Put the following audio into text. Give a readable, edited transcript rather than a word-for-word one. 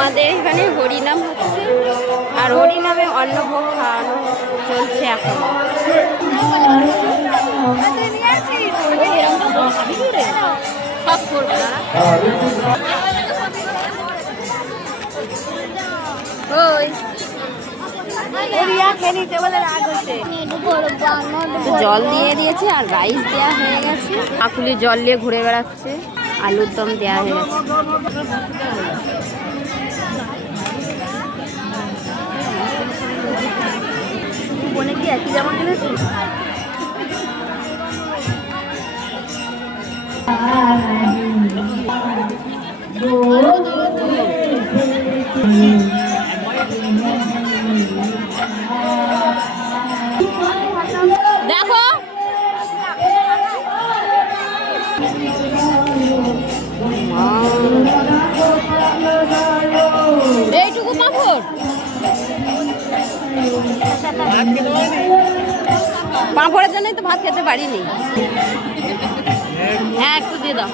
আমাদের এখানে হরিনাম হচ্ছে, আর হরিনামে অন্নভোগ খাওয়ানো চলছে এখন। সব করবো না জল দিয়ে দিয়েছে আর রাইস দেওয়া হয়ে গেছে। কাকুলি জল নিয়ে ঘুরে বেড়াচ্ছে, আলুর দম দেওয়া হয়ে গেছে। বোনে কি একই জামা কিনেছি? দেখো এইটুকু পাঁপড়, পাঁপড়ের জন্যই তো ভাত খেতে পারিনি। হ্যাঁ একটু দিয়ে দাও।